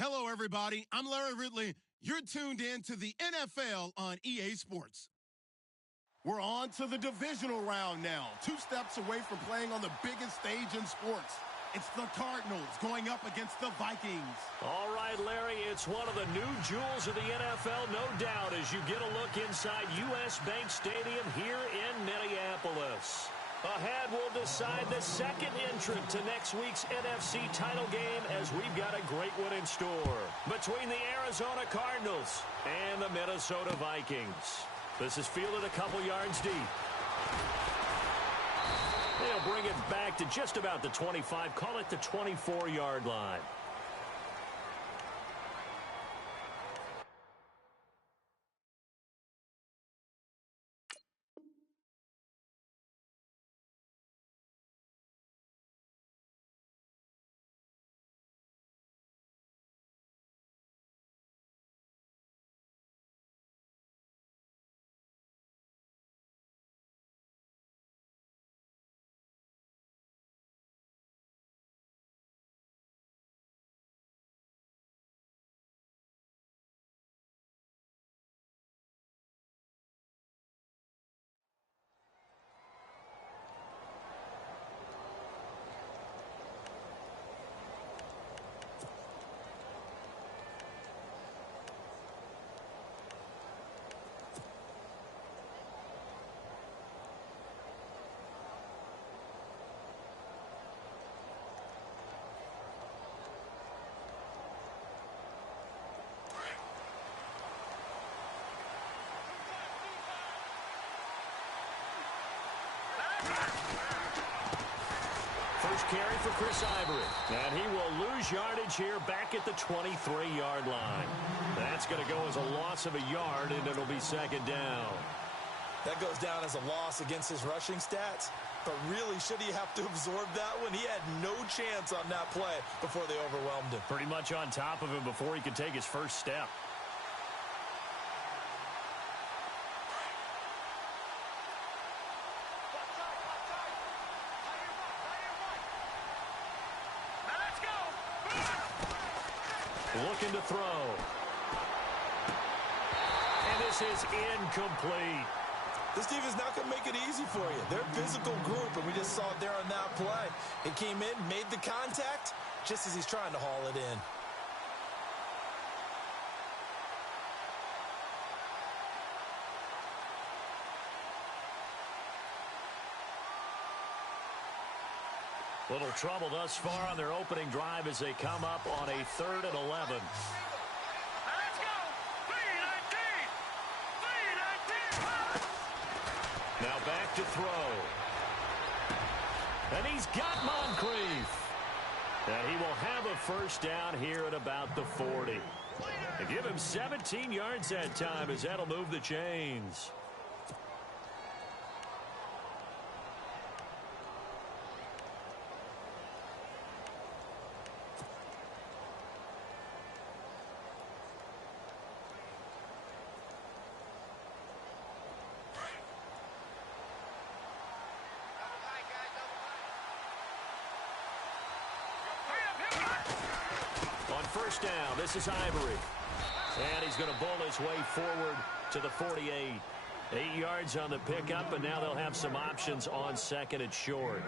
Hello, everybody. I'm Larry Ridley. You're tuned in to the NFL on EA Sports. We're on to the divisional round now, 2 steps away from playing on the biggest stage in sports. It's the Cardinals going up against the Vikings. All right, Larry, it's one of the new jewels of the NFL, no doubt, as you get a look inside U.S. Bank Stadium here in Minneapolis. Ahead, we'll decide the second entrant to next week's NFC title game, as we've got a great one in store between the Arizona Cardinals and the Minnesota Vikings. This is fielded a couple yards deep. They'll bring it back to just about the 25, call it the 24-yard line. First carry for Chris Ivory. And he will lose yardage here back at the 23-yard line. That's going to go as a loss of a yard, and it'll be second down. That goes down as a loss against his rushing stats. But really, should he have to absorb that one? He had no chance on that play before they overwhelmed him. Pretty much on top of him before he could take his first step. Looking to throw. And this is incomplete. This team is not going to make it easy for you. They're a physical group, and we just saw it there on that play. It came in, made the contact, just as he's trying to haul it in. Little trouble thus far on their opening drive as they come up on a 3rd and 11. Let's go! 3-19! Now back to throw. And he's got Moncrief. And he will have a first down here at about the 40. They give him 17 yards that time, as that'll move the chains. First down, this is Ivory. And he's going to bull his way forward to the 48. 8 yards on the pickup, and now they'll have some options on second and short.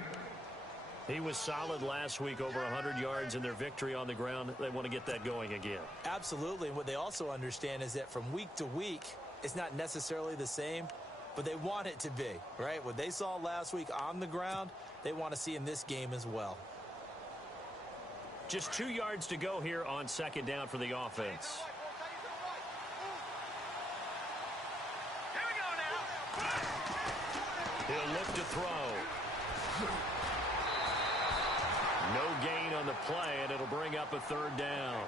He was solid last week, over 100 yards in their victory on the ground. They want to get that going again. Absolutely. And what they also understand is that from week to week, it's not necessarily the same, but they want it to be, right? What they saw last week on the ground, they want to see in this game as well. Just 2 yards to go here on second down for the offense. Here we go now. He'll look to throw. No gain on the play, and it'll bring up a 3rd down.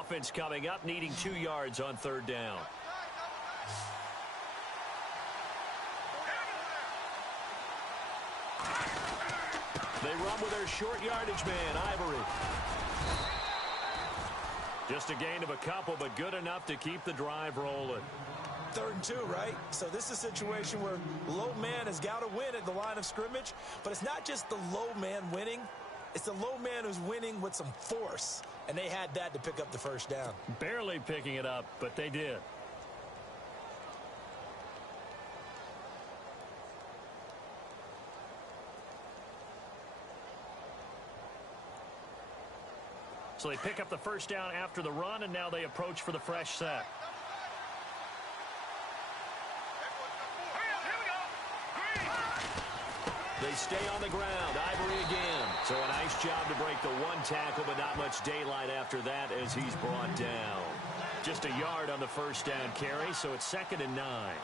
Offense coming up, needing 2 yards on 3rd down. Here They run with their short yardage man, Ivory. Just a gain of a couple, but good enough to keep the drive rolling. 3rd and 2, right? So this is a situation where low man has got to win at the line of scrimmage, but it's not just the low man winning. It's the low man who's winning with some force, and they had that to pick up the first down. Barely picking it up, but they did. So they pick up the first down after the run, and now they approach for the fresh set. They stay on the ground. Ivory again. So a nice job to break the one tackle, but not much daylight after that as he's brought down. Just a yard on the first down carry, so it's 2nd and 9.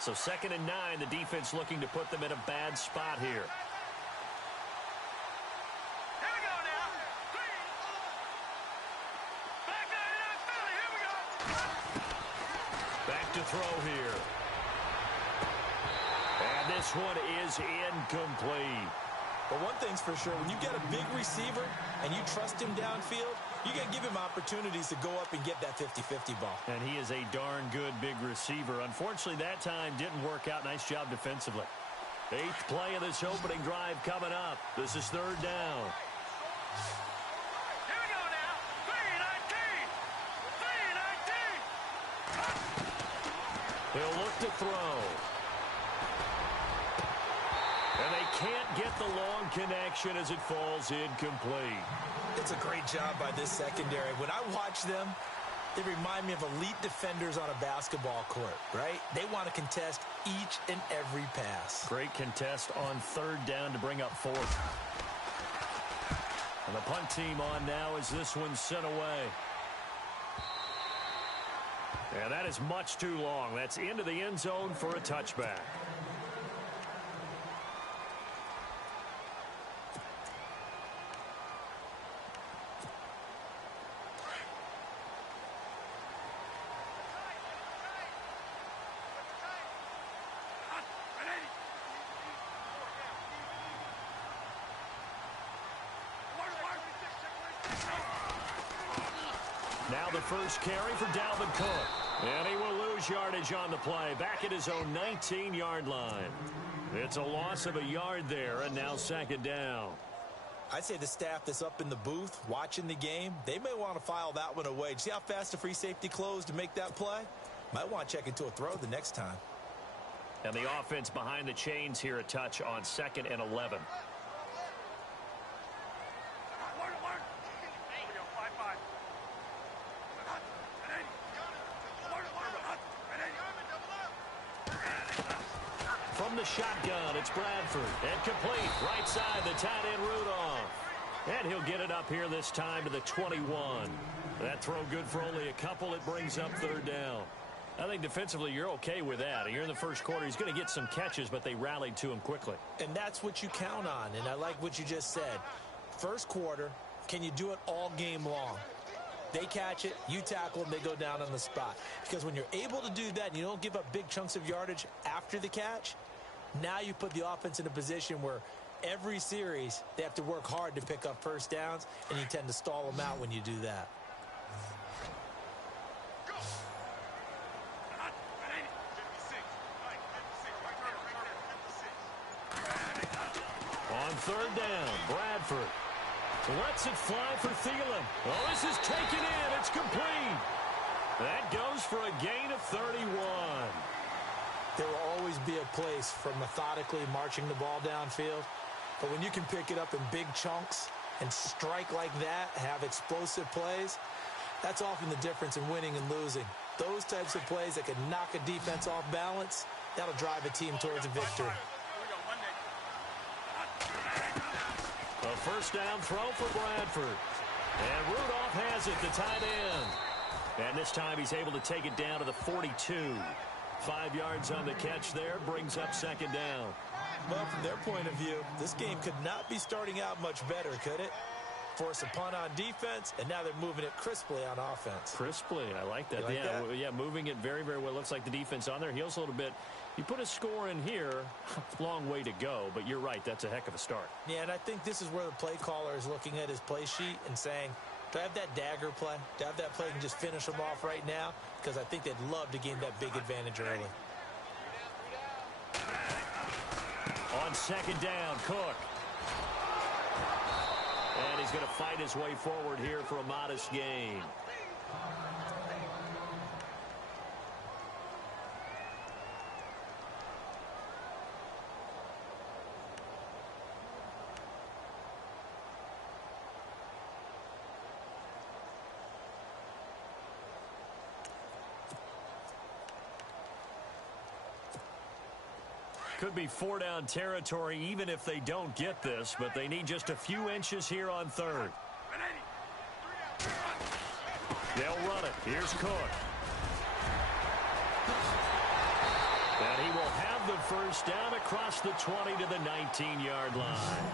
So 2nd and 9, the defense looking to put them in a bad spot here. Here we go now. Back 99 Philly. Here we go. Back to throw here. And this one is incomplete. But one thing's for sure, when you get a big receiver and you trust him downfield, you got to give him opportunities to go up and get that 50-50 ball. And he is a darn good big receiver. Unfortunately, that time didn't work out. Nice job defensively. 8th play of this opening drive coming up. This is 3rd down. Here we go now. 3-19. 3-19. He'll look to throw. And they can't get the long connection as it falls incomplete. It's a great job by this secondary. When I watch them, they remind me of elite defenders on a basketball court, right? They want to contest each and every pass. Great contest on 3rd down to bring up 4th. And the punt team on now as this one's sent away. And that is much too long. That's into the end zone for a touchback. Now the first carry for Dalvin Cook. And he will lose yardage on the play. Back at his own 19-yard line. It's a loss of a yard there, and now 2nd down. I'd say the staff that's up in the booth watching the game, they may want to file that one away. See how fast the free safety closed to make that play? Might want to check into a throw the next time. And the offense behind the chains here a touch on 2nd and 11. From the shotgun, it's Bradford. And complete. Right side, the tight end Rudolph. And he'll get it up here this time to the 21. That throw good for only a couple. It brings up 3rd down. I think defensively you're okay with that. You're in the first quarter. He's going to get some catches, but they rallied to him quickly. And that's what you count on. And I like what you just said. First quarter, can you do it all game long? They catch it, you tackle them, they go down on the spot. Because when you're able to do that and you don't give up big chunks of yardage after the catch, now you put the offense in a position where every series they have to work hard to pick up first downs, and you tend to stall them out when you do that. On 3rd down, Bradford lets it fly for Thielen. Oh, this is taken in. It's complete. That goes for a gain of 31. There will always be a place for methodically marching the ball downfield. But when you can pick it up in big chunks and strike like that, have explosive plays, that's often the difference in winning and losing. Those types of plays that can knock a defense off balance, that'll drive a team towards a victory. A first down throw for Bradford. And Rudolph has it, the tight end. And this time he's able to take it down to the 42. 5 yards on the catch there, brings up 2nd down. Well, from their point of view, this game could not be starting out much better, could it? Force a punt on defense, and now they're moving it crisply on offense. Crisply, I like that. Like yeah, that? yeah, moving it very, very well. Looks like the defense on their heels a little bit. You put a score in here, long way to go, but you're right, that's a heck of a start. Yeah, and I think this is where the play caller is looking at his play sheet and saying, do I have that dagger play? Do I have that play and just finish them off right now? Because I think they'd love to gain that big advantage early. On second down, Cook. And he's going to fight his way forward here for a modest gain. Could be four-down territory even if they don't get this, but they need just a few inches here on third. They'll run it. Here's Cook. And he will have the first down across the 20 to the 19-yard line.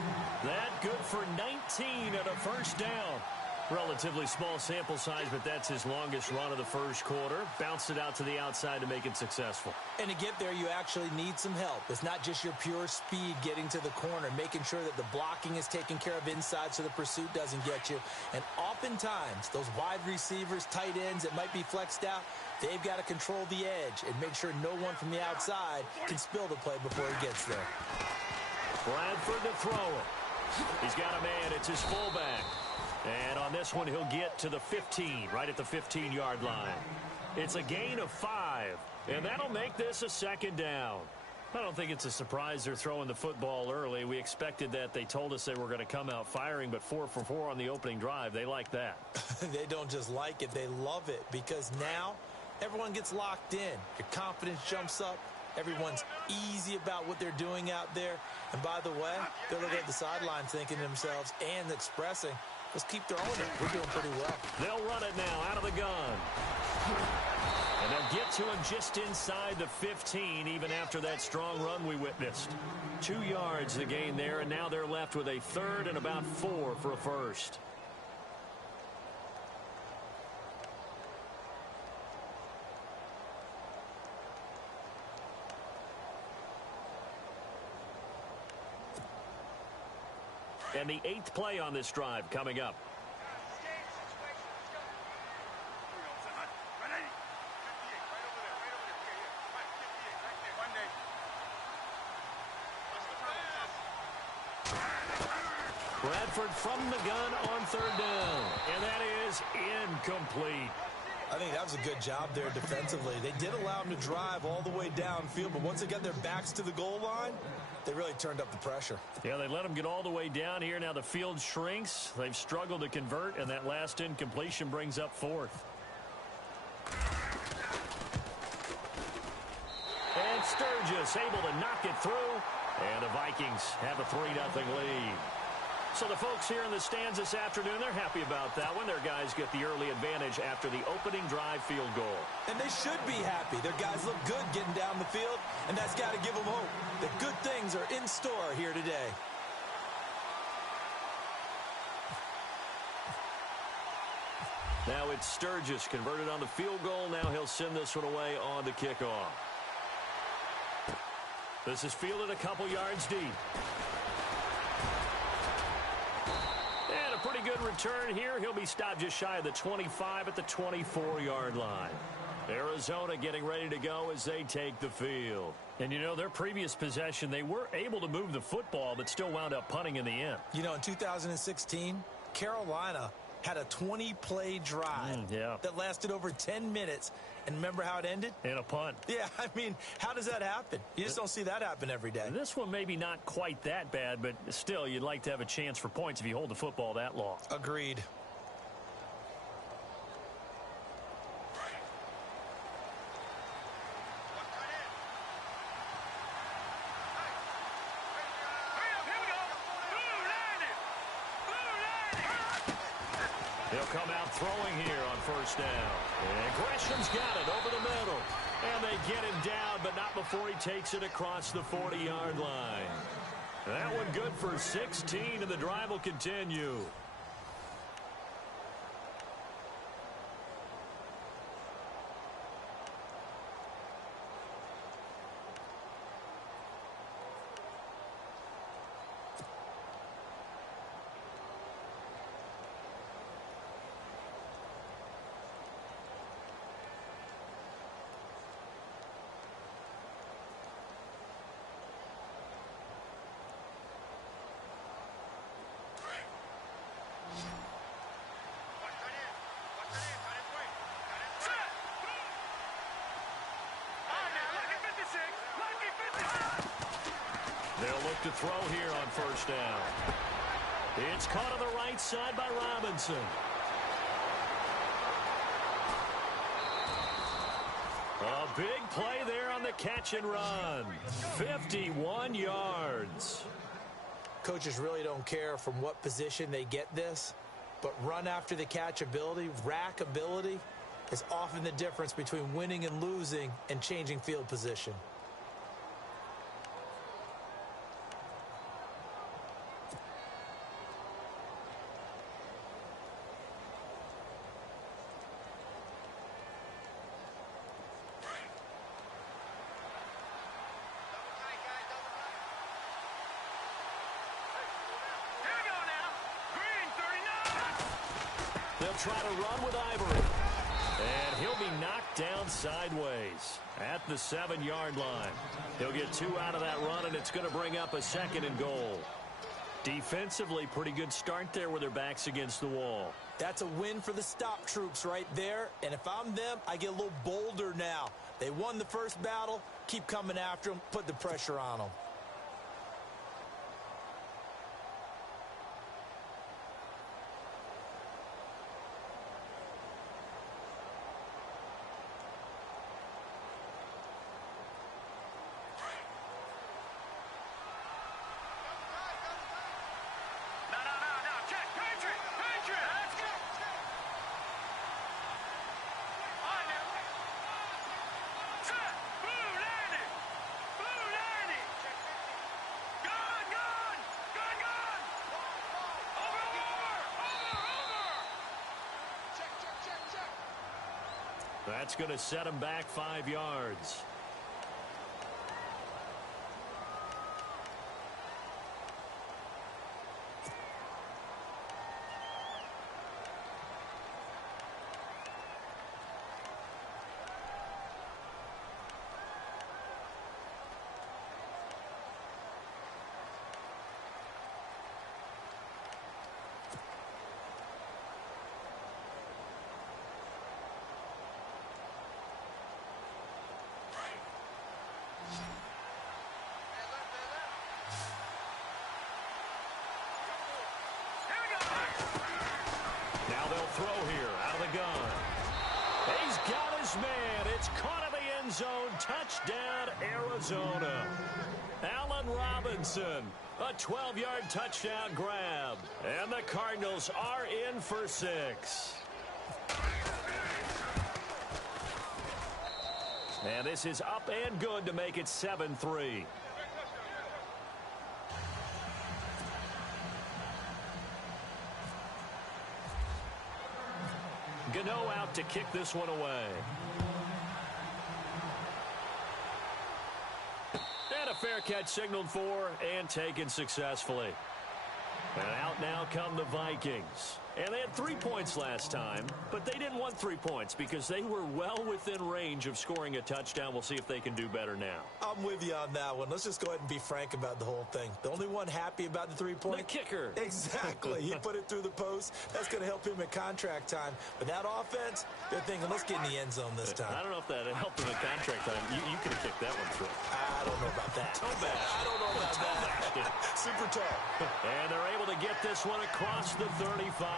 That good for 19 and a first down. Relatively small sample size, but that's his longest run of the first quarter. Bounced it out to the outside to make it successful. And to get there, you actually need some help. It's not just your pure speed getting to the corner, making sure that the blocking is taken care of inside so the pursuit doesn't get you. And oftentimes, those wide receivers, tight ends that might be flexed out, they've got to control the edge and make sure no one from the outside can spill the play before he gets there. Bradford to throw it. He's got a man. It's his fullback. And on this one, he'll get to the 15, right at the 15-yard line. It's a gain of 5, and that'll make this a second down. I don't think it's a surprise they're throwing the football early. We expected that. They told us they were going to come out firing, but 4 for 4 on the opening drive. They like that. They don't just like it, they love it, because now everyone gets locked in. Your confidence jumps up. Everyone's easy about what they're doing out there. And by the way, they're looking at the sidelines thinking to themselves and expressing, let's keep throwing it. We're doing pretty well. They'll run it now out of the gun. And they'll get to him just inside the 15, even after that strong run we witnessed. 2 yards the gain there, and now they're left with a third and about 4 for a first. And the 8th play on this drive coming up. Bradford from the gun on third down. And that is incomplete. I think that was a good job there defensively. They did allow them to drive all the way downfield, but once they got their backs to the goal line, they really turned up the pressure. Yeah, they let them get all the way down here. Now the field shrinks. They've struggled to convert, and that last incompletion brings up 4th. And Sturgis able to knock it through, and the Vikings have a 3-0 lead. So the folks here in the stands this afternoon, they're happy about that one. Their guys get the early advantage after the opening drive field goal. And they should be happy. Their guys look good getting down the field, and that's got to give them hope that good things are in store here today. Now it's Sturgis converted on the field goal. Now he'll send this one away on the kickoff. This is fielded a couple yards deep. And a pretty good return here. He'll be stopped just shy of the 25 at the 24-yard line. Arizona getting ready to go as they take the field. And, you know, their previous possession, they were able to move the football, but still wound up punting in the end. You know, in 2016, Carolina had a 20-play drive that lasted over 10 minutes. And remember how it ended? In a punt. Yeah, I mean, how does that happen? You just don't see that happen every day. This one maybe not quite that bad, but still, you'd like to have a chance for points if you hold the football that long. Agreed. He'll come out throwing here on first down. And Gresham's got it over the middle. And they get him down, but not before he takes it across the 40-yard line. That one good for 16, and the drive will continue. They'll look to throw here on first down. It's caught on the right side by Robinson. A big play there on the catch and run. 51 yards. Coaches really don't care from what position they get this, but run after the catch ability, rack ability, is often the difference between winning and losing and changing field position. They'll try to run with Ivory. And he'll be knocked down sideways at the 7-yard line. He'll get 2 out of that run, and it's going to bring up a 2nd and goal. Defensively, pretty good start there with their backs against the wall. That's a win for the stop troops right there. And if I'm them, I get a little bolder now. They won the first battle. Keep coming after them. Put the pressure on them. That's going to set him back 5 yards. Throw here out of the gun. He's got his man. It's caught in the end zone. Touchdown, Arizona. Allen Robinson, a 12-yard touchdown grab. And the Cardinals are in for 6. And this is up and good to make it 7-3. Gano out to kick this one away. And a fair catch signaled for and taken successfully. And out now come the Vikings. And they had 3 points last time, but they didn't want 3 points because they were well within range of scoring a touchdown. We'll see if they can do better now. I'm with you on that one. Let's just go ahead and be frank about the whole thing. The only one happy about the 3-point? The kicker. Exactly. He put it through the post. That's going to help him at contract time. But that offense, they're thinking, let's get in the end zone this time. I don't know if that helped him at contract time. You could have kicked that one through. I don't know about that. I don't know about that. Super tall. And they're able to get this one across the 35.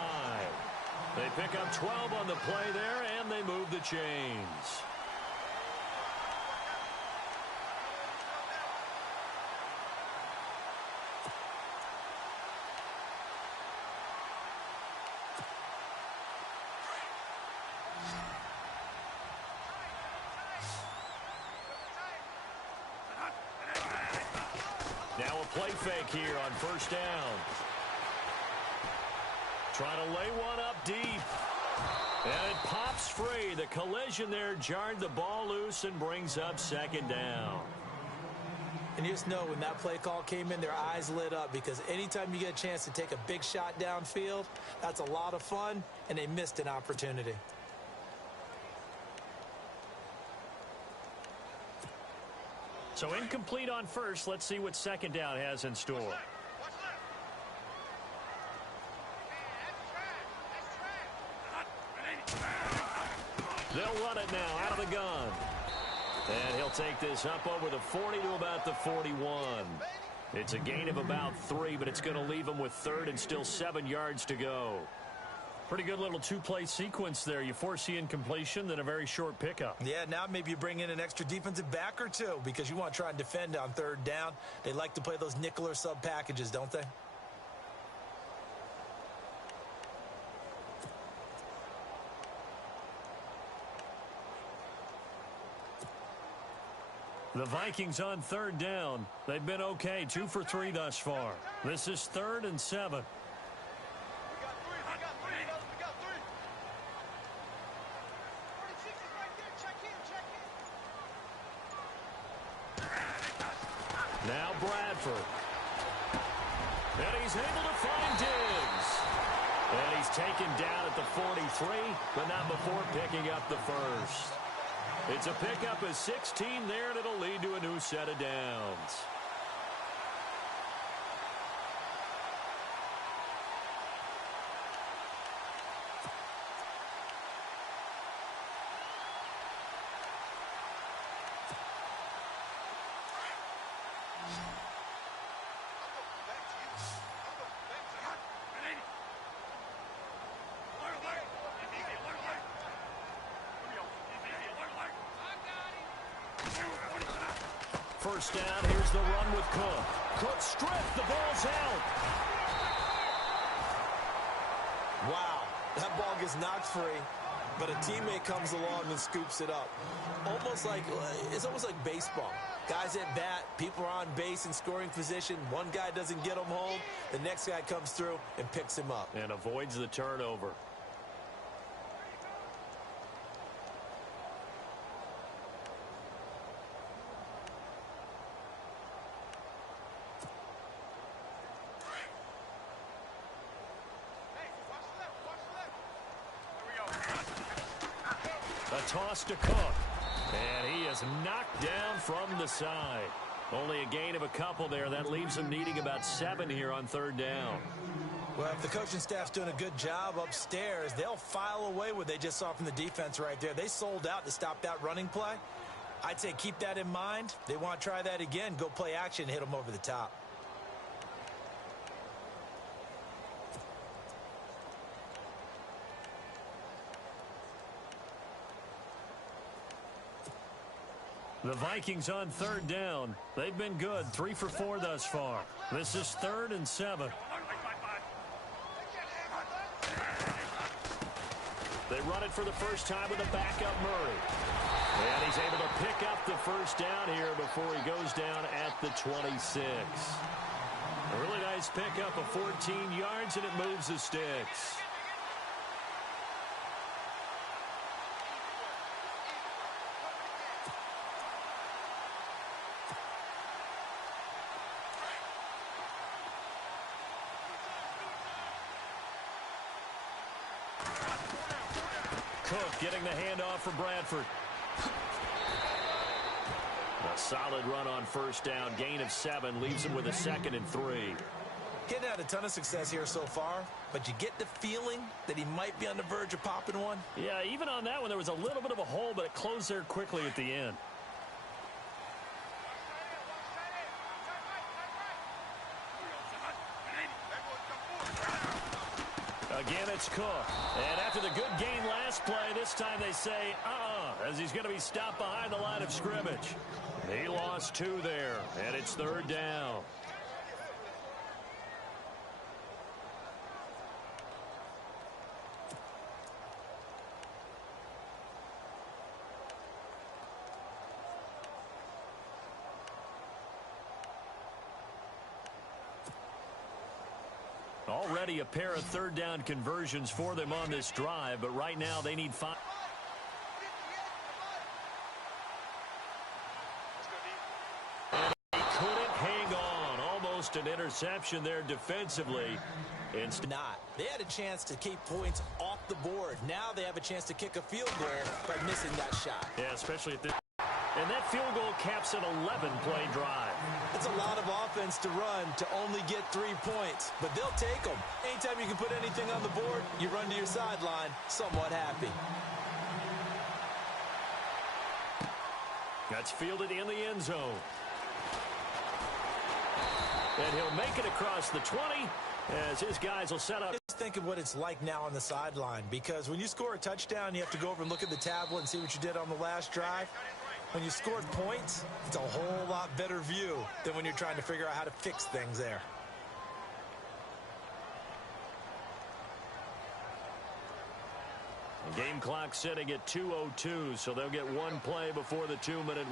They pick up 12 on the play there, and they move the chains. Now a play fake here on first down. Trying to lay one up deep. And it pops free. The collision there jarred the ball loose and brings up second down. And you just know when that play call came in, their eyes lit up because anytime you get a chance to take a big shot downfield, that's a lot of fun, and they missed an opportunity. So incomplete on first. Let's see what second down has in store. They'll run it now out of the gun. And he'll take this up over the 40 to about the 41. It's a gain of about 3, but it's going to leave him with third and still 7 yards to go. Pretty good little two-play sequence there. You force the incompletion, then a very short pickup. Yeah, now maybe you bring in an extra defensive back or two because you want to try and defend on third down. They like to play those nickel or sub packages, don't they? The Vikings on third down. They've been okay, 2 for 3 thus far. This is 3rd and 7. Now Bradford. And he's able to find Diggs. And he's taken down at the 43, but not before picking up the first. It's a pickup of 16 there, and it'll lead to a new set of downs. First down, here's the run with Cook. Cook stripped, the ball's out. Wow, that ball gets knocked free, but a teammate comes along and scoops it up. It's almost like baseball. Guys at bat, people are on base in scoring position. One guy doesn't get him home, the next guy comes through and picks him up. And avoids the turnover. Toss to Cook. And he is knocked down from the side. Only a gain of a couple there. That leaves him needing about 7 here on third down. Well, if the coaching staff's doing a good job upstairs, they'll file away what they just saw from the defense right there. They sold out to stop that running play. I'd say keep that in mind. They want to try that again. Go play action and hit them over the top. The Vikings on third down. They've been good, 3 for 4 thus far. This is 3rd and 7. They run it for the first time with a backup Murray. And he's able to pick up the first down here before he goes down at the 26. A really nice pickup of 14 yards, and it moves the sticks. Cook getting the handoff for Bradford. A solid run on first down. Gain of 7 leaves him with a 2nd and 3. Getting had a ton of success here so far, but you get the feeling that he might be on the verge of popping one. Yeah, even on that one, there was a little bit of a hole, but it closed there quickly at the end. Again, it's Cook. And after the good gain last play, this time they say, as he's going to be stopped behind the line of scrimmage. He lost 2 there, and it's 3rd down. already a pair of third down conversions for them on this drive, but right now they need 5. And he couldn't hang on. Almost an interception there defensively. Not. They had a chance to keep points off the board. Now they have a chance to kick a field goal by missing that shot. Yeah, especially at this. And that field goal caps an 11-play drive. It's a lot of offense to run to only get 3 points, but they'll take them. Anytime you can put anything on the board, you run to your sideline somewhat happy. That's fielded in the end zone. And he'll make it across the 20 as his guys will set up. Just think of what it's like now on the sideline, because when you score a touchdown, you have to go over and look at the tablet and see what you did on the last drive. When you scored points, it's a whole lot better view than when you're trying to figure out how to fix things there. The game clock sitting at 2:02, so they'll get one play before the 2-minute.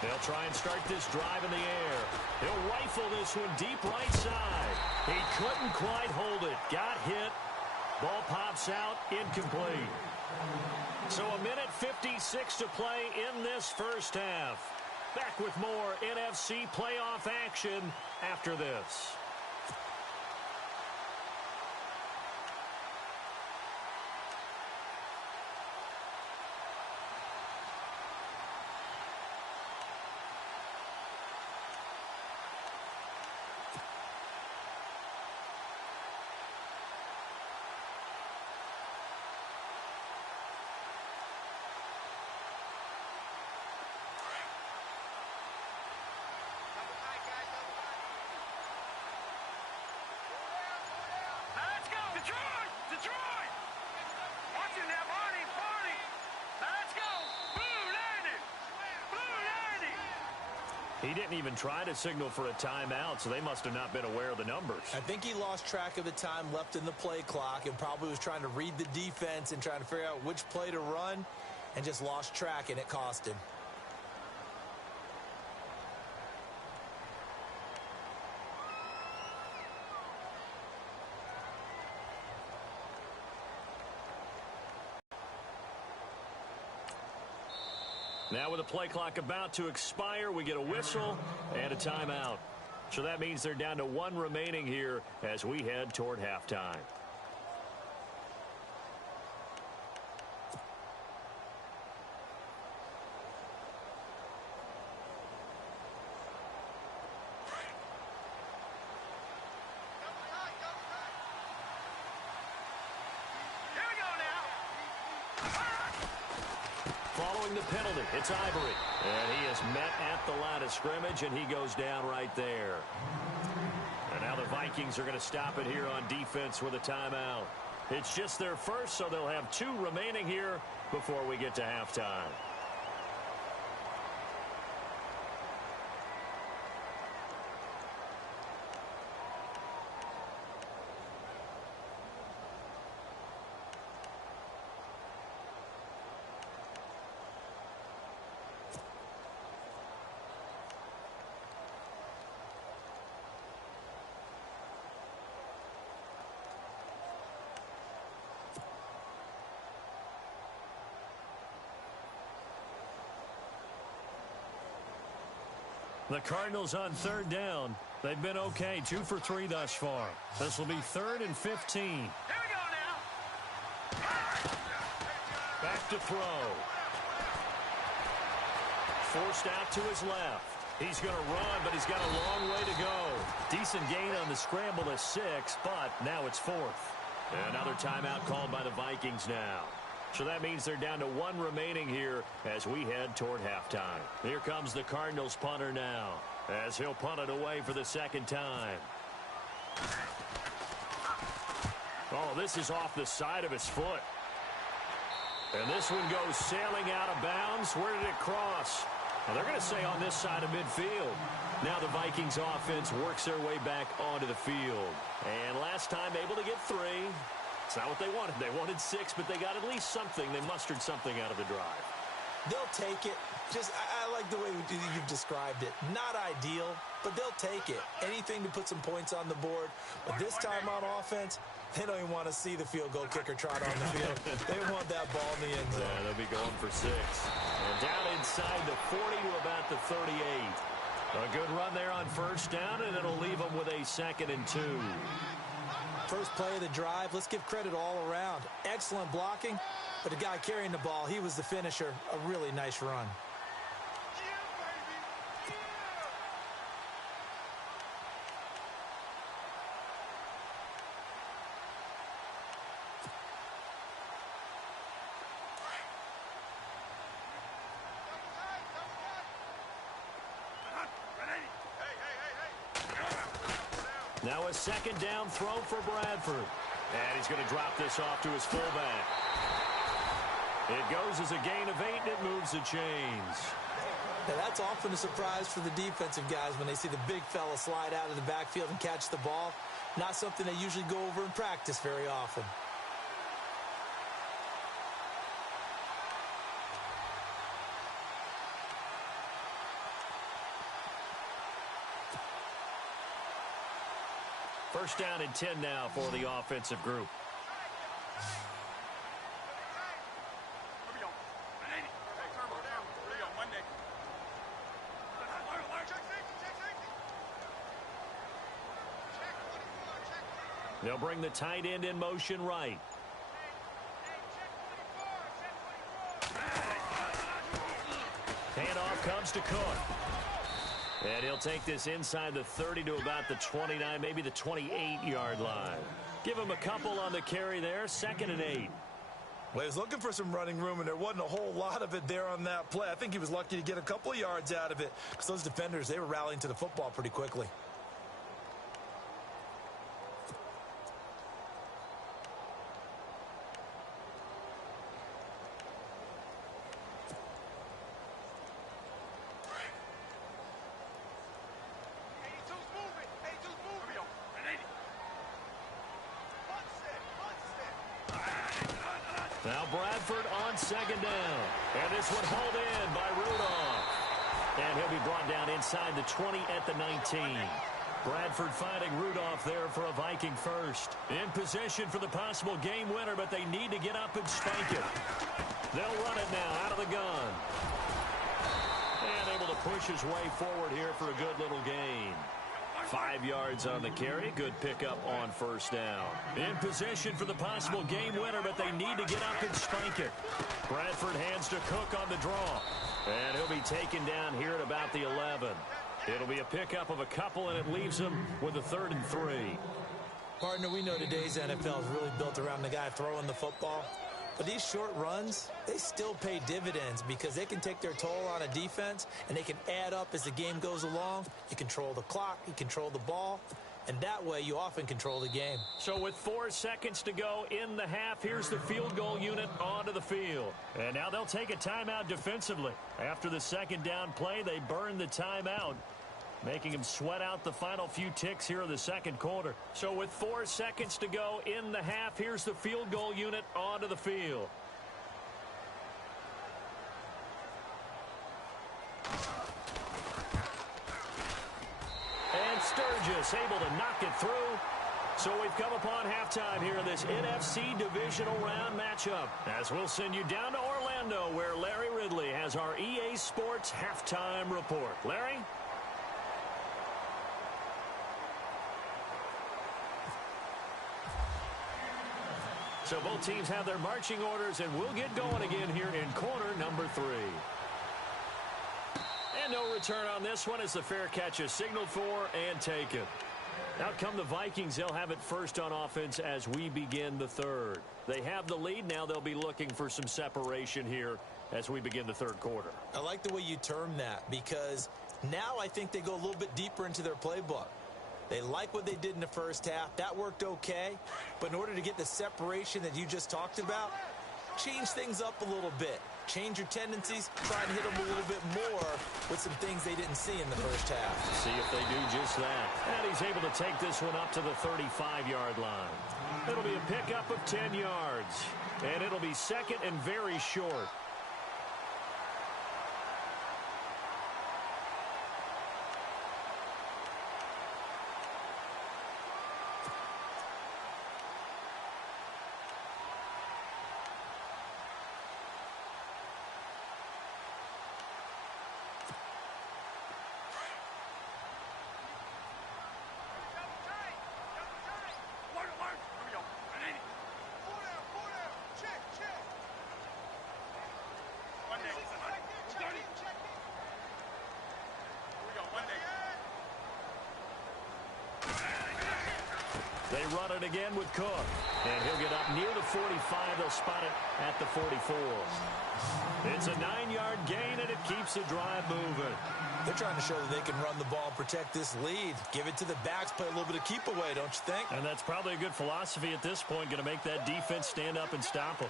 They'll try and start this drive in the air. He'll rifle this one deep right side. He couldn't quite hold it. Got hit. Ball pops out. Incomplete. So a minute 56 to play in this first half. Back with more NFC playoff action after this. Detroit! Watch him now, Barney! Now let's go! Blue 90! He didn't even try to signal for a timeout, so they must have not been aware of the numbers. I think he lost track of the time left in the play clock and probably was trying to read the defense and trying to figure out which play to run and just lost track, and it cost him. Now with the play clock about to expire, we get a whistle and a timeout. So that means they're down to one remaining here as we head toward halftime. Following the penalty, it's Ivory. And he is met at the line of scrimmage, and he goes down right there. And now the Vikings are going to stop it here on defense with a timeout. It's just their first, so they'll have 2 remaining here before we get to halftime. The Cardinals on third down. They've been okay, 2 for 3 thus far. This will be 3rd and 15. Here we go now. Back to throw. Forced out to his left. He's going to run, but he's got a long way to go. Decent gain on the scramble is 6, but now it's 4th. Another timeout called by the Vikings now. So that means they're down to 1 remaining here as we head toward halftime. Here comes the Cardinals punter now as he'll punt it away for the 2nd time. Oh, this is off the side of his foot. And this one goes sailing out of bounds. Where did it cross? Well, they're going to say on this side of midfield. Now the Vikings offense works their way back onto the field. And last time able to get 3. It's not what they wanted. They wanted 6, but they got at least something. They mustered something out of the drive. They'll take it. I like the way you've described it. Not ideal, but they'll take it. Anything to put some points on the board. But this time on offense, they don't even want to see the field goal kicker trot on the field. They want that ball in the end zone. Yeah, they'll be going for 6. And down inside the 40 to about the 38. A good run there on first down, and it'll leave them with a 2nd and 2. First play of the drive, let's give credit all around. Excellent blocking, but the guy carrying the ball, he was the finisher. A really nice run. Now a 2nd down throw for Bradford. And he's going to drop this off to his fullback. It goes as a gain of 8, and it moves the chains. Now that's often a surprise for the defensive guys when they see the big fella slide out of the backfield and catch the ball. Not something they usually go over in practice very often. First down and 10 now for the offensive group. They'll bring the tight end in motion right. Handoff comes to Cook. And he'll take this inside the 30 to about the 29, maybe the 28-yard line. Give him a couple on the carry there, 2nd and 8. Well, he was looking for some running room, and there wasn't a whole lot of it there on that play. I think he was lucky to get a couple of yards out of it because those defenders, they were rallying to the football pretty quickly. Now Bradford on 2nd down. And this one hauled in by Rudolph. And he'll be brought down inside the 20 at the 19. Bradford finding Rudolph there for a Viking first. In position for the possible game winner, but they need to get up and spike it. They'll run it now out of the gun. And able to push his way forward here for a good little gain. 5 yards on the carry. Good pickup on first down. In position for the possible game winner, but they need to get up and spike it. Bradford hands to Cook on the draw. And he'll be taken down here at about the 11. It'll be a pickup of a couple, and it leaves him with a 3rd and 3. Partner, we know today's NFL is really built around the guy throwing the football. But these short runs, they still pay dividends because they can take their toll on a defense, and they can add up as the game goes along. You control the clock, you control the ball, and that way you often control the game. So with 4 seconds to go in the half, here's the field goal unit onto the field. And now they'll take a timeout defensively. After the 2nd down play, they burn the timeout, making him sweat out the final few ticks here in the 2nd quarter. So with 4 seconds to go in the half, here's the field goal unit onto the field. And Sturgis able to knock it through. So we've come upon halftime here in this NFC Divisional Round matchup. As we'll send you down to Orlando, where Larry Ridley has our EA Sports Halftime Report. Larry? So both teams have their marching orders, and we'll get going again here in quarter number 3. And no return on this one as the fair catch is signaled for and taken. Out come the Vikings. They'll have it first on offense as we begin the 3rd. They have the lead. Now they'll be looking for some separation here as we begin the 3rd quarter. I like the way you term that because now I think they go a little bit deeper into their playbook. They like what they did in the first half. That worked okay. But in order to get the separation that you just talked about, change things up a little bit. Change your tendencies, try and hit them a little bit more with some things they didn't see in the first half. See if they do just that. And he's able to take this one up to the 35-yard line. It'll be a pickup of 10 yards. And it'll be second and very short. They run it again with Cook. And he'll get up near the 45. They'll spot it at the 44. It's a 9-yard gain, and it keeps the drive moving. They're trying to show that they can run the ball and protect this lead. Give it to the backs, play a little bit of keep away, don't you think? And that's probably a good philosophy at this point, going to make that defense stand up and stop them.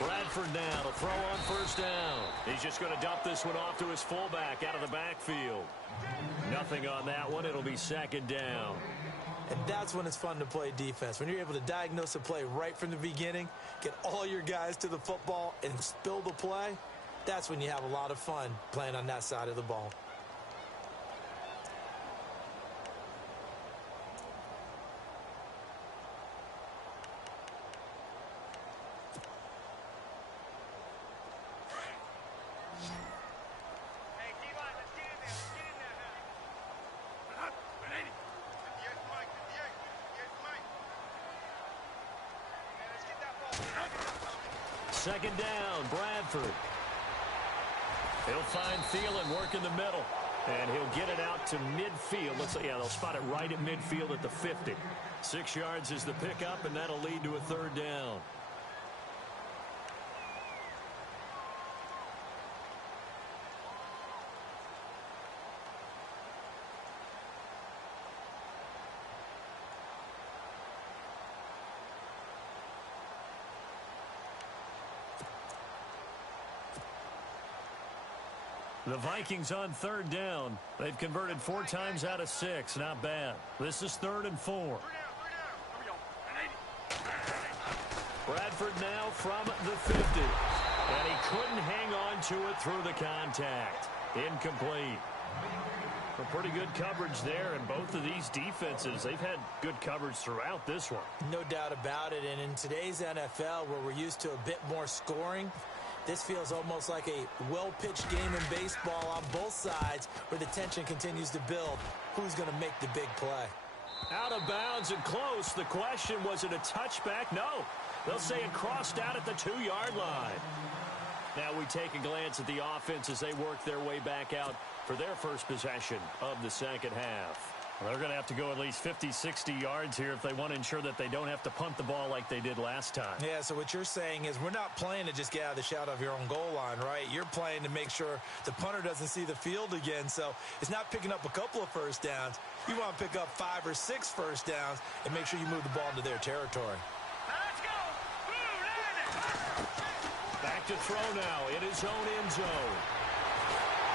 Bradford now to throw on first down. He's just going to dump this one off to his fullback out of the backfield. Nothing on that one. It'll be second down. And that's when it's fun to play defense. When you're able to diagnose a play right from the beginning, get all your guys to the football and spill the play, that's when you have a lot of fun playing on that side of the ball. Second down, Bradford. He'll find Thielen, work in the middle, and he'll get it out to midfield. Looks like, yeah, they'll spot it right at midfield at the 50. 6 yards is the pickup, and that'll lead to a third down. The Vikings on third down. They've converted 4 times out of 6. Not bad. This is 3rd and 4. Bradford now from the 50. And he couldn't hang on to it through the contact. Incomplete. A pretty good coverage there, and both of these defenses, they've had good coverage throughout this one. No doubt about it, and in today's NFL, where we're used to a bit more scoring, this feels almost like a well-pitched game in baseball on both sides where the tension continues to build. Who's going to make the big play? Out of bounds and close. The question, was it a touchback? No. They'll say it crossed out at the 2-yard line. Now we take a glance at the offense as they work their way back out for their first possession of the second half. Well, they're going to have to go at least 50, 60 yards here if they want to ensure that they don't have to punt the ball like they did last time. Yeah, so what you're saying is we're not playing to just get out of the shadow of your own goal line, right? You're playing to make sure the punter doesn't see the field again. So it's not picking up a couple of first downs. You want to pick up 5 or 6 first downs and make sure you move the ball into their territory. Let's go! Back to throw now in his own end zone.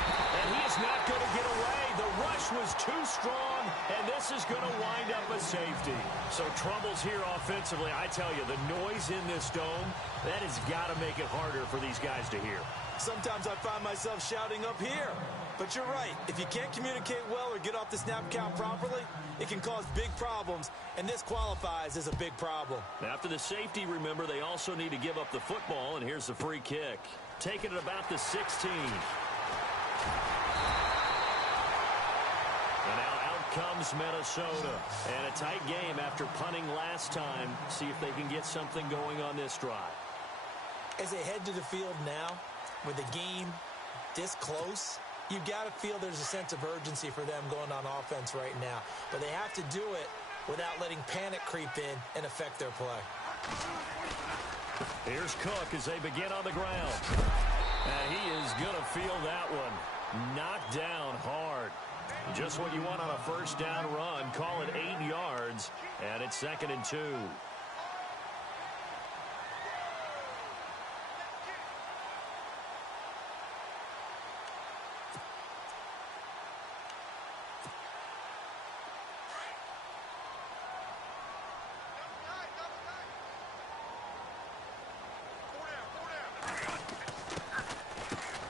And he is not going to get away. The rush was too strong, and this is going to wind up a safety. So troubles here offensively. I tell you, the noise in this dome, that has got to make it harder for these guys to hear. Sometimes I find myself shouting up here. But you're right. If you can't communicate well or get off the snap count properly, it can cause big problems, and this qualifies as a big problem. After the safety, remember, they also need to give up the football, and here's the free kick. Taking it about the 16. And now out comes Minnesota. And a tight game after punting last time. See if they can get something going on this drive. As they head to the field now, with the game this close, you've got to feel there's a sense of urgency for them going on offense right now. But they have to do it without letting panic creep in and affect their play. Here's Cook as they begin on the ground. And he is going to feel that one. Knocked down hard. Just what you want on a first down run. Call it 8 yards. And it's 2nd and 2.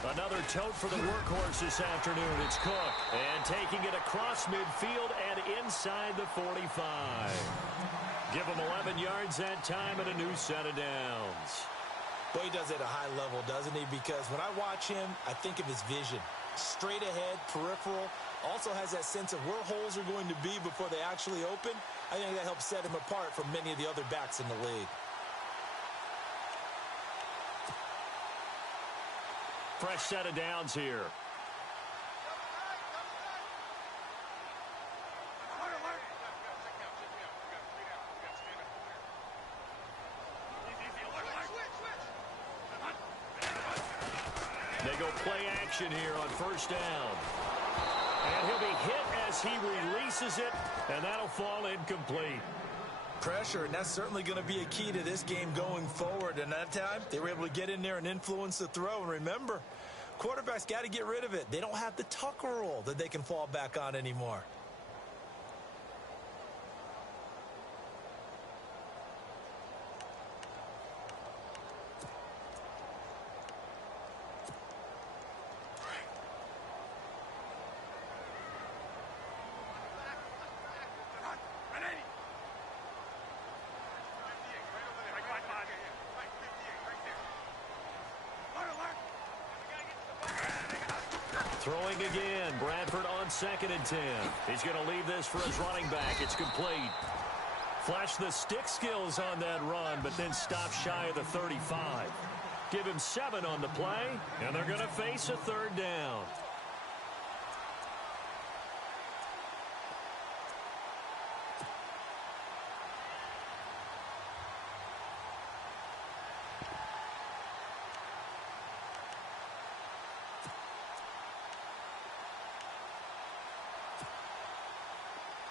Another tote for the workhorse this afternoon. It's Cook. And taking it across midfield and inside the 45. Give him 11 yards that time and a new set of downs. Boy, he does it at a high level, doesn't he? Because when I watch him, I think of his vision. Straight ahead, peripheral. Also has that sense of where holes are going to be before they actually open. I think that helps set him apart from many of the other backs in the league. Fresh set of downs here. They go play action here on first down. And he'll be hit as he releases it, and that'll fall incomplete. Pressure, and that's certainly going to be a key to this game going forward. And that time, they were able to get in there and influence the throw. And remember, quarterbacks got to get rid of it. They don't have the Tucker rule that they can fall back on anymore. Throwing again. Bradford on 2nd and 10. He's going to leave this for his running back. It's complete. Flash the stick skills on that run, but then stop shy of the 35. Give him 7 on the play, and they're going to face a 3rd down.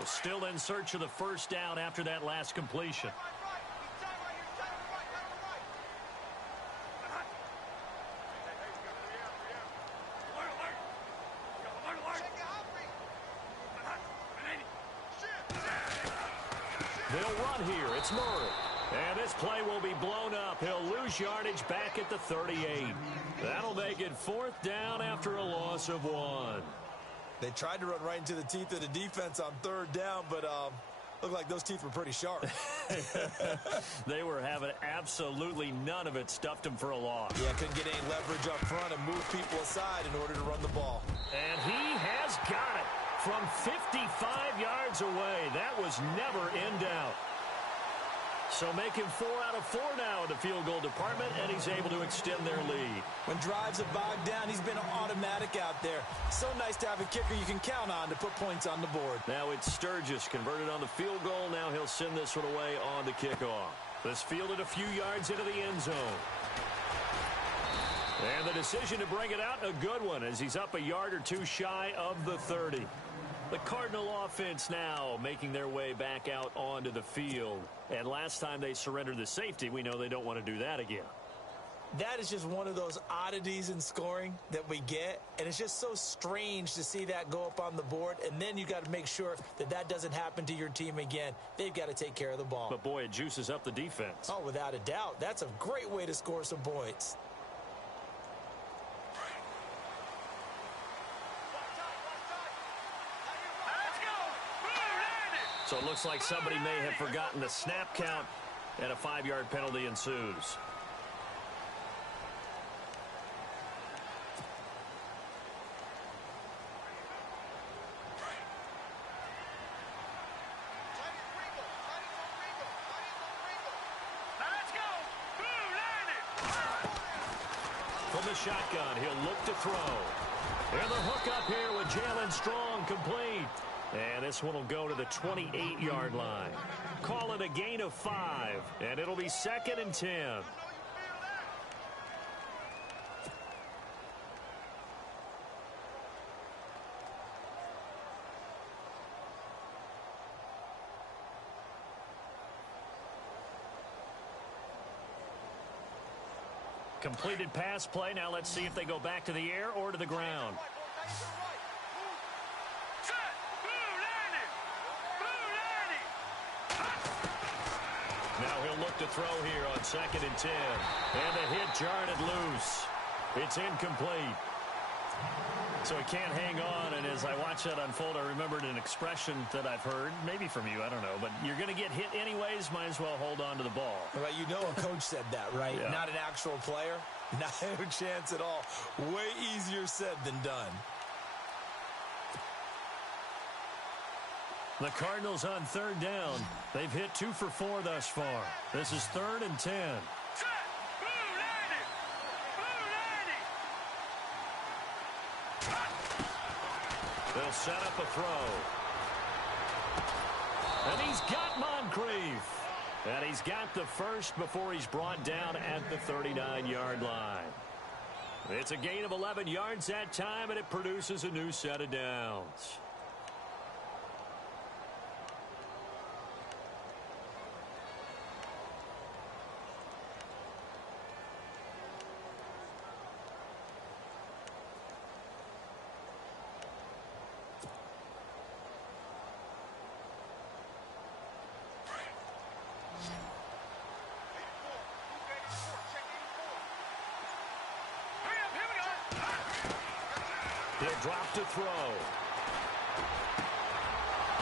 Still in search of the first down after that last completion. They'll run here. It's Murray. And this play will be blown up. He'll lose yardage back at the 38. That'll make it 4th down after a loss of 1. They tried to run right into the teeth of the defense on 3rd down, but looked like those teeth were pretty sharp. They were having absolutely none of it. Stuffed them for a loss. Yeah, couldn't get any leverage up front and move people aside in order to run the ball. And he has got it from 55 yards away. That was never in doubt. So making 4 out of 4 now in the field goal department, and he's able to extend their lead. When drives are bogged down, he's been automatic out there. So nice to have a kicker you can count on to put points on the board. Now it's Sturgis converted on the field goal. Now he'll send this one away on the kickoff. This fielded a few yards into the end zone. And the decision to bring it out, a good one, as he's up a yard or two shy of the 30. The Cardinal offense now making their way back out onto the field. And last time they surrendered the safety, we know they don't want to do that again. That is just one of those oddities in scoring that we get. And it's just so strange to see that go up on the board. And then you got to make sure that that doesn't happen to your team again. They've got to take care of the ball. But, boy, it juices up the defense. Oh, without a doubt. That's a great way to score some points. So it looks like somebody may have forgotten the snap count, and a 5-yard penalty ensues. From the shotgun, he'll look to throw. And the hook up here with Jalen Strong complete. And this one will go to the 28-yard line. Call it a gain of 5, and it'll be 2nd and 10. Completed pass play. Now let's see if they go back to the air or to the ground. Now he'll look to throw here on 2nd and 10. And the hit jarred it loose. It's incomplete. So he can't hang on, and as I watch that unfold, I remembered an expression that I've heard, maybe from you, I don't know, but you're going to get hit anyways, might as well hold on to the ball. Well, you know a coach said that, right? Yeah. Not an actual player. Not a chance at all. Way easier said than done. The Cardinals on 3rd down. They've hit 2 for 4 thus far. This is 3rd and 10. They'll set up a throw. And he's got Moncrief. And he's got the first before he's brought down at the 39-yard line. It's a gain of 11 yards that time, and it produces a new set of downs. He'll drop to throw.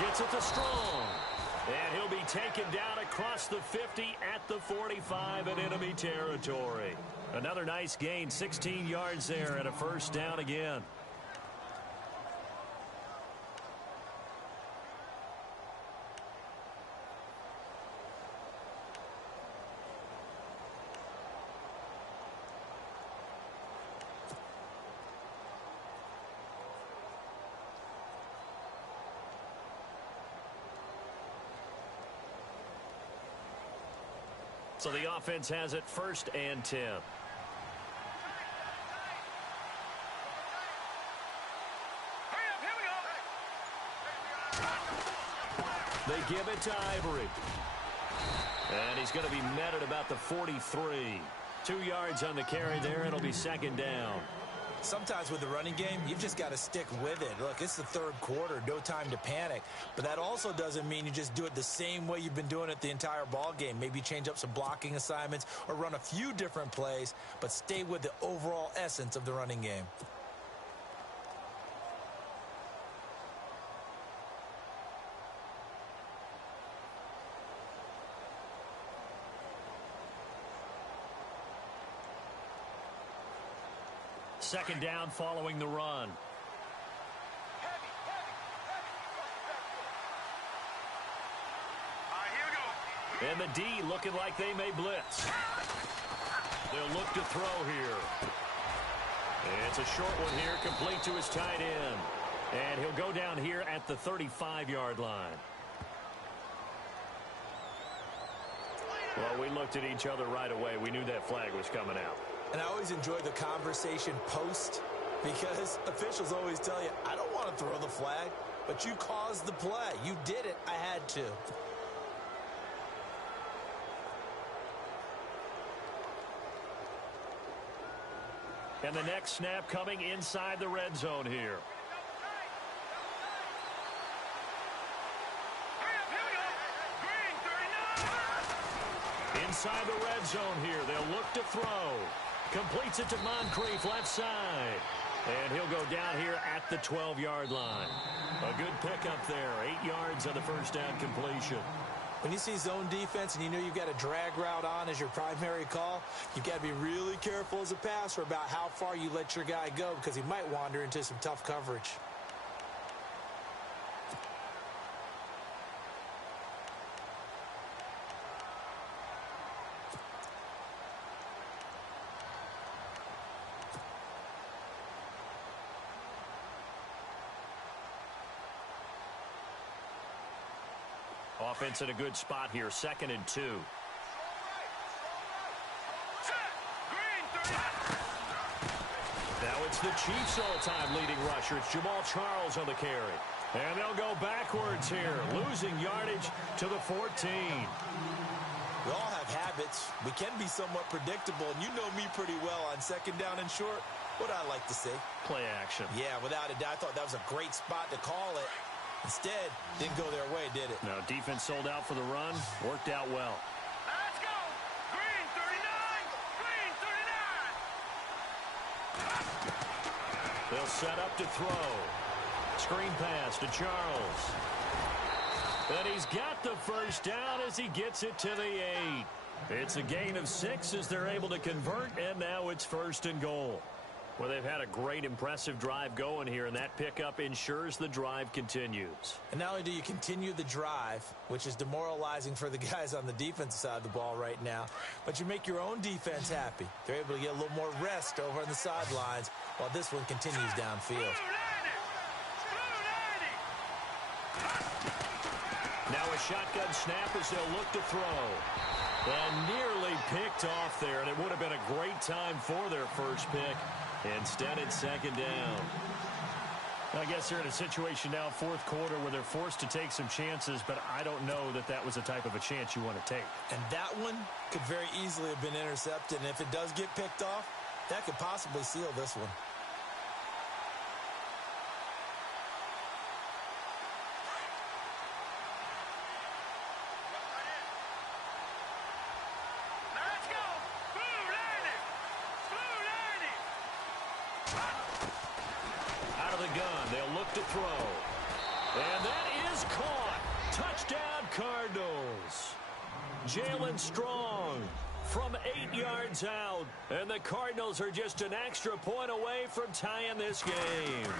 Gets it to Strong. And he'll be taken down across the 50 at the 45 in enemy territory. Another nice gain, 16 yards there and a first down again. So the offense has it 1st and 10. They give it to Ivory. And he's going to be met at about the 43. 2 yards on the carry there. It'll be 2nd down. Sometimes with the running game, you've just got to stick with it. Look, it's the 3rd quarter, no time to panic. But that also doesn't mean you just do it the same way you've been doing it the entire ball game. Maybe change up some blocking assignments or run a few different plays, but stay with the overall essence of the running game. Second down following the run. And the D looking like they may blitz. They'll look to throw here. And it's a short one here, complete to his tight end. And he'll go down here at the 35-yard line. Well, we looked at each other right away. We knew that flag was coming out. And I always enjoy the conversation post because officials always tell you, I don't want to throw the flag, but you caused the play. You did it. I had to. And the next snap coming inside the red zone here. Inside the red zone here. They'll look to throw. Completes it to Moncrief, left side. And he'll go down here at the 12-yard line. A good pickup there. 8 yards on the first down completion. When you see zone defense and you know you've got a drag route on as your primary call, you've got to be really careful as a passer about how far you let your guy go because he might wander into some tough coverage. offense in a good spot here, 2nd and 2. Now it's the Chiefs' all-time leading rusher. It's Jamal Charles on the carry. And they'll go backwards here, losing yardage to the 14. We all have habits. We can be somewhat predictable, and you know me pretty well on 2nd down and short. What I like to say? Play action. Yeah, without a doubt. I thought that was a great spot to call it. Instead, didn't go their way, did it? No, defense sold out for the run. Worked out well. Let's go. Green 39. Green 39. They'll set up to throw. Screen pass to Charles. And he's got the first down as he gets it to the 8. It's a gain of 6 as they're able to convert, and now it's 1st and goal. Well, they've had a great, impressive drive going here, and that pickup ensures the drive continues. And not only do you continue the drive, which is demoralizing for the guys on the defensive side of the ball right now, but you make your own defense happy. They're able to get a little more rest over on the sidelines while this one continues downfield. Now a shotgun snap as they'll look to throw. And nearly picked off there, and it would have been a great time for their first pick. Instead, it's 2nd down. I guess they're in a situation now, 4th quarter, where they're forced to take some chances, but I don't know that that was the type of a chance you want to take. And that one could very easily have been intercepted, and if it does get picked off, that could possibly seal this one. To throw. And that is caught. Touchdown, Cardinals. Jalen Strong from 8 yards out. And the Cardinals are just an extra point away from tying this game.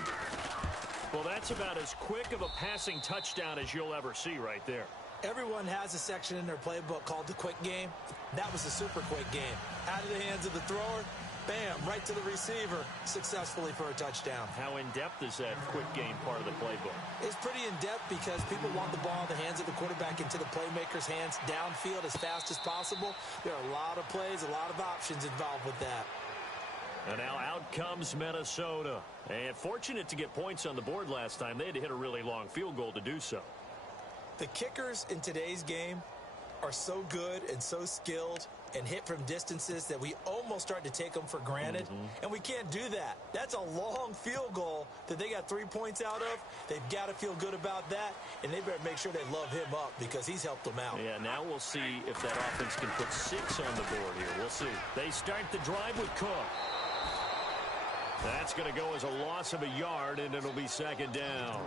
Well, that's about as quick of a passing touchdown as you'll ever see right there. Everyone has a section in their playbook called the quick game. That was a super quick game. Out of the hands of the thrower, bam, right to the receiver, successfully for a touchdown. How in-depth is that quick game part of the playbook? It's pretty in-depth because people want the ball in the hands of the quarterback into the playmaker's hands downfield as fast as possible. There are a lot of plays, a lot of options involved with that. And now out comes Minnesota. And fortunate to get points on the board last time. They had to hit a really long field goal to do so. The kickers in today's game are so good and so skilled and hit from distances that we almost start to take them for granted. And we can't do that. That's a long field goal that they got 3 points out of. They've got to feel good about that, and they better make sure they love him up because he's helped them out. Yeah, now we'll see if that offense can put 6 on the board here. We'll see. They start the drive with Cook. That's going to go as a loss of a yard, and it'll be 2nd down.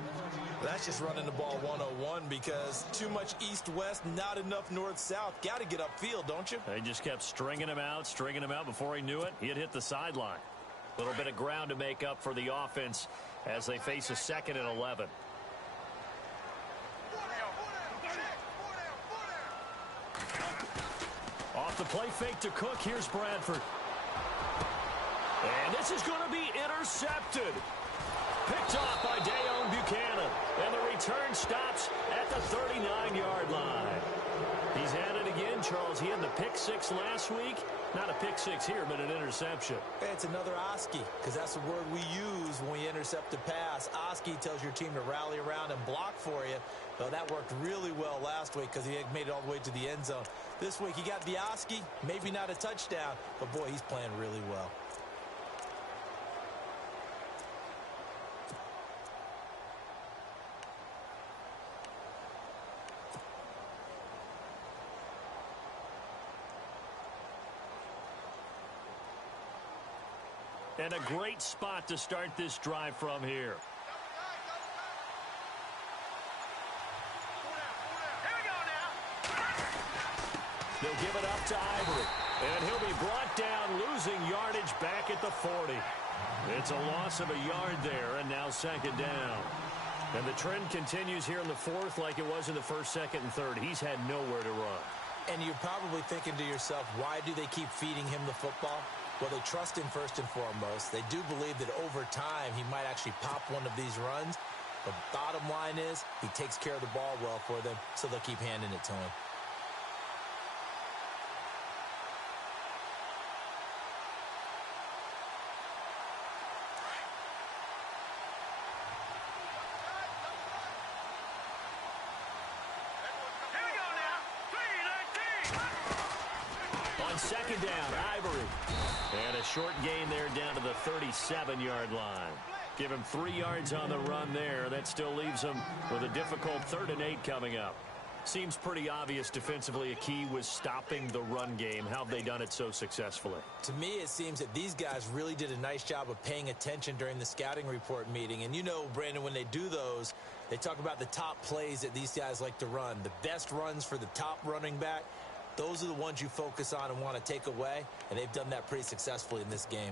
That's just running the ball 101 because too much east-west, not enough north-south. Got to get upfield, don't you? They just kept stringing him out before he knew it. He had hit the sideline. A little bit of ground to make up for the offense as they face a 2nd and 11. Off the play fake to Cook. Here's Bradford. And this is going to be intercepted. Picked off by Dayon Buchanan. And the return stops at the 39-yard line. He's had it again, Charles. He had the pick 6 last week. Not a pick 6 here, but an interception. Hey, it's another Oski, because that's the word we use when we intercept a pass. Oski tells your team to rally around and block for you. Well, that worked really well last week because he made it all the way to the end zone. This week, he got the Oski, maybe not a touchdown, but boy, he's playing really well. And a great spot to start this drive from here. They'll give it up to Ivory. And he'll be brought down, losing yardage back at the 40. It's a loss of a yard there, and now 2nd down. And the trend continues here in the 4th like it was in the 1st, 2nd, and 3rd. He's had nowhere to run. And you're probably thinking to yourself, why do they keep feeding him the football? Well, they trust him first and foremost. They do believe that over time he might actually pop one of these runs. But bottom line is, he takes care of the ball well for them, so they'll keep handing it to him. Second down, Ivory. And a short gain there down to the 37-yard line. Give him 3 yards on the run there. That still leaves him with a difficult 3rd and 8 coming up. Seems pretty obvious defensively a key was stopping the run game. How have they done it so successfully? To me, it seems that these guys really did a nice job of paying attention during the scouting report meeting. And you know, Brandon, when they do those, they talk about the top plays that these guys like to run. The best runs for the top running back. Those are the ones you focus on and want to take away, and they've done that pretty successfully in this game.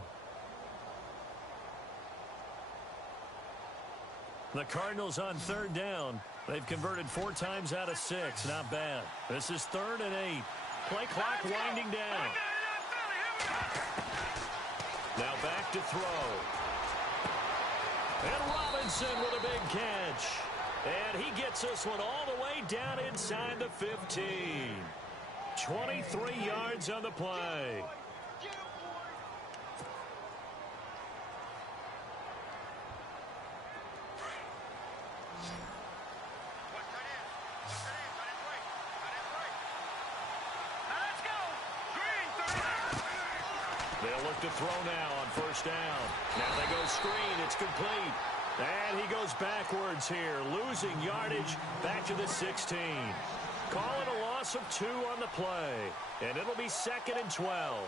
The Cardinals on 3rd down. They've converted 4 times out of 6. Not bad. This is 3rd and 8. Play clock winding down. Now back to throw. And Robinson with a big catch. And he gets this one all the way down inside the 15. 23 yards on the play. They'll look to throw now on 1st down. Now they go screen. It's complete. And he goes backwards here, losing yardage back to the 16. Call it a loss of 2 on the play. And it'll be 2nd and 12.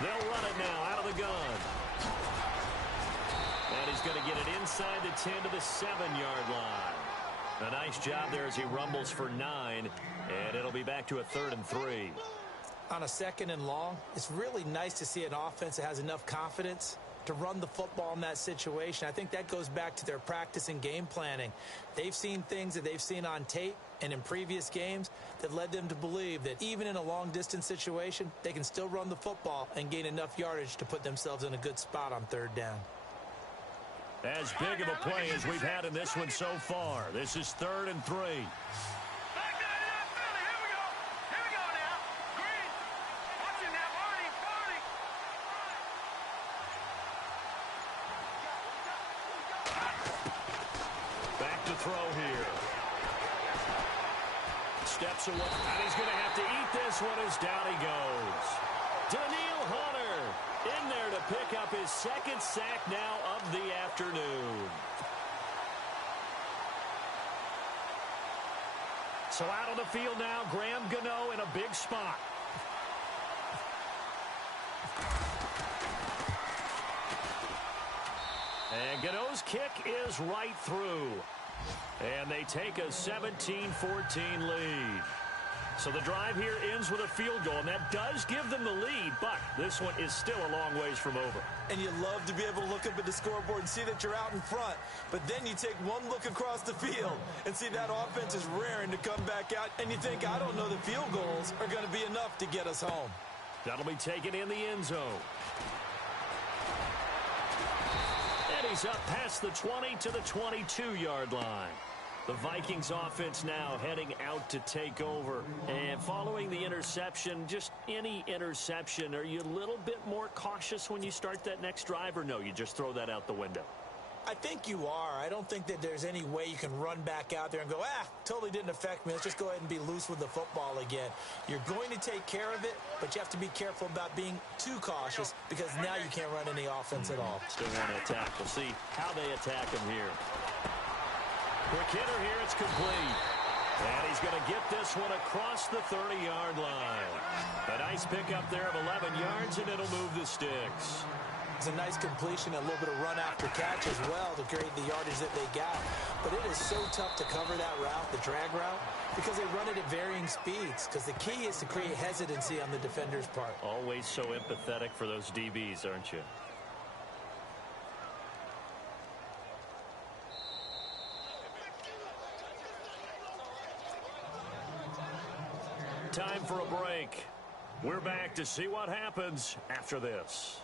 They'll run it now out of the gun. And he's going to get it inside the 10 to the 7-yard line. A nice job there as he rumbles for 9. And it'll be back to a 3rd and 3. On a 2nd and long, it's really nice to see an offense that has enough confidence to run the football in that situation. I think that goes back to their practice and game planning. They've seen things that they've seen on tape and in previous games that led them to believe that even in a long-distance situation, they can still run the football and gain enough yardage to put themselves in a good spot on 3rd down. As big of a play as we've had in this one so far. This is 3rd and 3. Throw here. Steps away, and he's going to have to eat this one as down he goes. Daniil Hunter in there to pick up his 2nd sack now of the afternoon. So out on the field now, Graham Gano in a big spot. And Gano's kick is right through. And they take a 17-14 lead. So the drive here ends with a field goal, and that does give them the lead, but this one is still a long ways from over. And you love to be able to look up at the scoreboard and see that you're out in front, but then you take one look across the field and see that offense is raring to come back out, and you think, I don't know, the field goals are going to be enough to get us home. That'll be taken in the end zone. And he's up past the 20 to the 22-yard line. The Vikings offense now heading out to take over. And following the interception, just any interception, are you a little bit more cautious when you start that next drive, or no, you just throw that out the window? I think you are. I don't think that there's any way you can run back out there and go, totally didn't affect me. Let's just go ahead and be loose with the football again. You're going to take care of it, but you have to be careful about being too cautious because now you can't run any offense at all. Still want to attack. We'll see how they attack him here. Quick hitter here. It's complete. And he's going to get this one across the 30-yard line. A nice pickup there of 11 yards, and it'll move the sticks. It's a nice completion, a little bit of run after catch as well to create the yardage that they got. But it is so tough to cover that route, the drag route, because they run it at varying speeds. Because the key is to create hesitancy on the defender's part. Always so empathetic for those DBs, aren't you? Time for a break. We're back to see what happens after this.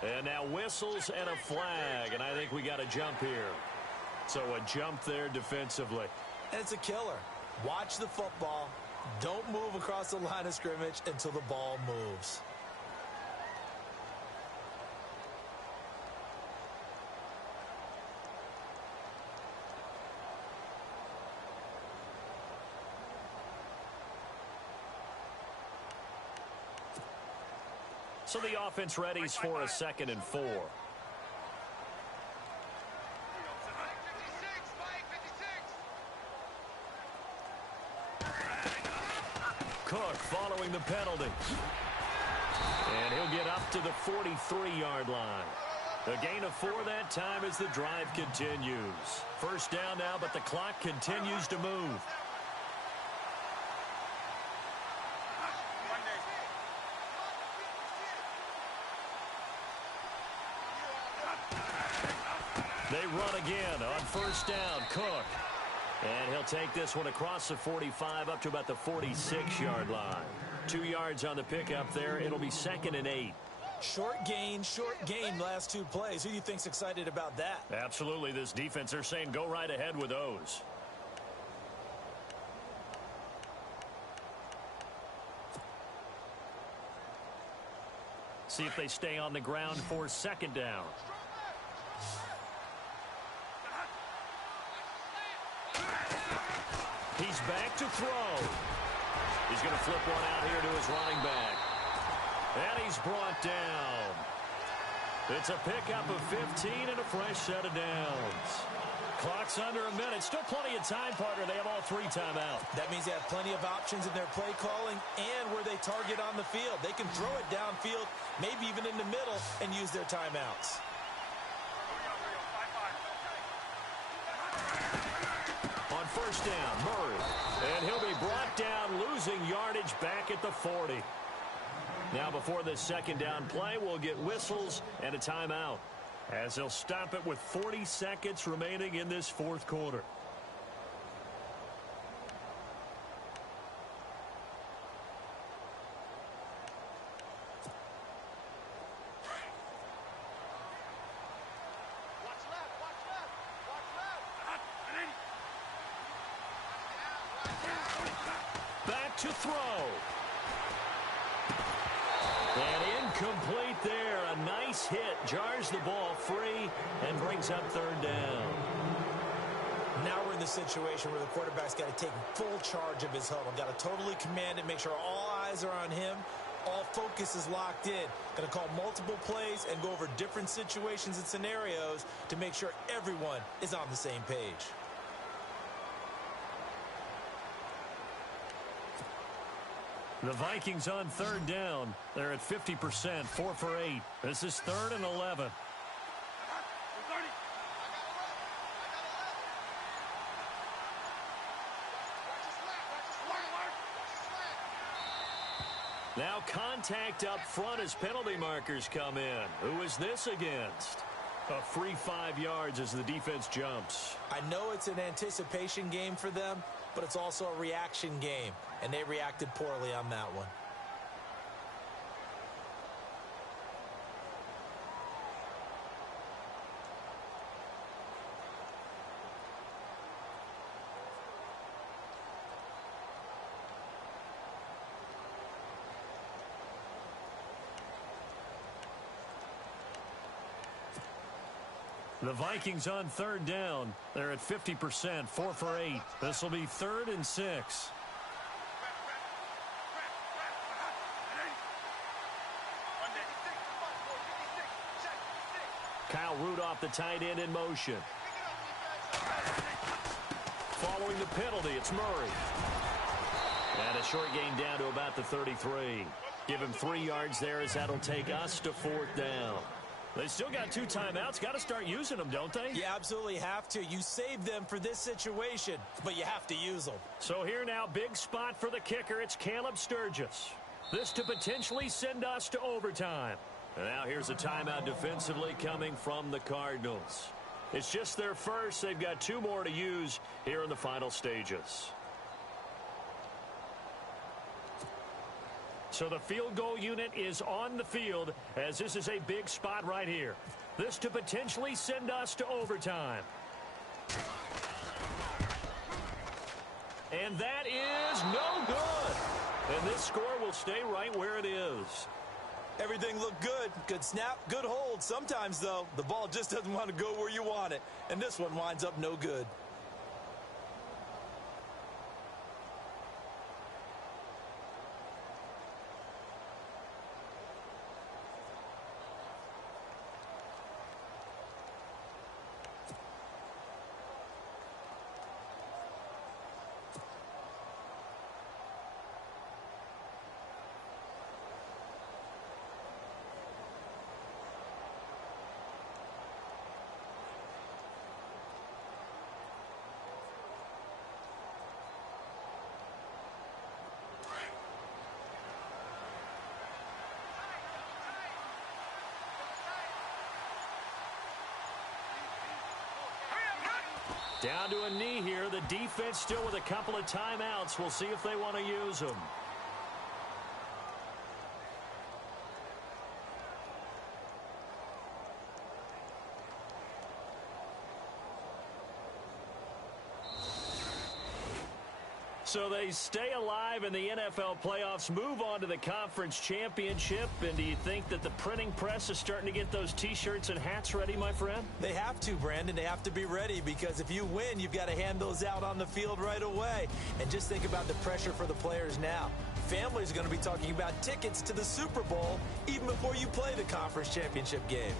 And now whistles and a flag, and I think we got a jump here. So a jump there defensively. And it's a killer. Watch the football. Don't move across the line of scrimmage until the ball moves. So the offense readies for a 2nd and 4. Cook following the penalty. And he'll get up to the 43-yard line. A gain of 4 that time as the drive continues. First down now, but the clock continues to move. They run again on first down. Cook. And he'll take this one across the 45 up to about the 46-yard line. 2 yards on the pickup there. It'll be 2nd and 8. Short gain, last 2 plays. Who do you think's excited about that? Absolutely. This defense, they're saying go right ahead with those. See if they stay on the ground for 2nd down. He's back to throw. He's going to flip one out here to his running back. And he's brought down. It's a pickup of 15 and a fresh set of downs. Clock's under a minute. Still plenty of time, partner. They have all 3 timeouts. That means they have plenty of options in their play calling and where they target on the field. They can throw it downfield, maybe even in the middle, and use their timeouts. On first down, Murray. And he'll be brought down, losing yardage back at the 40. Now before this 2nd down play, we'll get whistles and a timeout, as they'll stop it with 40 seconds remaining in this 4th quarter. Back to throw. And incomplete there. A nice hit. Jars the ball free and brings up 3rd down. Now we're in the situation where the quarterback's got to take full charge of his huddle. Got to totally command it, make sure all eyes are on him. All focus is locked in. Got to call multiple plays and go over different situations and scenarios to make sure everyone is on the same page. The Vikings on 3rd down. They're at 50%, 4 for 8. This is 3rd and 11. Now contact up front as penalty markers come in. Who is this against? A free 5 yards as the defense jumps. I know it's an anticipation game for them, but it's also a reaction game, and they reacted poorly on that one. The Vikings on 3rd down. They're at 50%, 4 for 8. This will be 3rd and 6. root off the tight end in motion. Following the penalty, it's Murray. And a short gain down to about the 33. Give him 3 yards there as that'll take us to 4th down. They still got 2 timeouts. Got to start using them, don't they? You absolutely have to. You save them for this situation, but you have to use them. So here now, big spot for the kicker. It's Caleb Sturgis. This to potentially send us to overtime. And now here's a timeout defensively coming from the Cardinals. It's just their first. They've got 2 more to use here in the final stages. So the field goal unit is on the field as this is a big spot right here. This to potentially send us to overtime. And that is no good. And this score will stay right where it is. Everything looked good. Good snap, good hold. Sometimes, though, the ball just doesn't want to go where you want it. And this one winds up no good. Down to a knee here. The defense still with a couple of timeouts. We'll see if they want to use them. So they stay alive in the NFL playoffs, move on to the conference championship. And do you think that the printing press is starting to get those T-shirts and hats ready, my friend? They have to, Brandon. They have to be ready because if you win, you've got to hand those out on the field right away. And just think about the pressure for the players now. Families are going to be talking about tickets to the Super Bowl even before you play the conference championship game.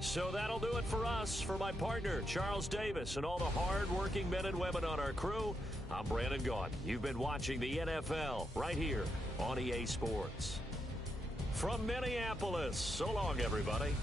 So that'll do it for us. For my partner, Charles Davis, and all the hard-working men and women on our crew, I'm Brandon Gaudin. You've been watching the NFL right here on EA Sports. From Minneapolis, so long, everybody.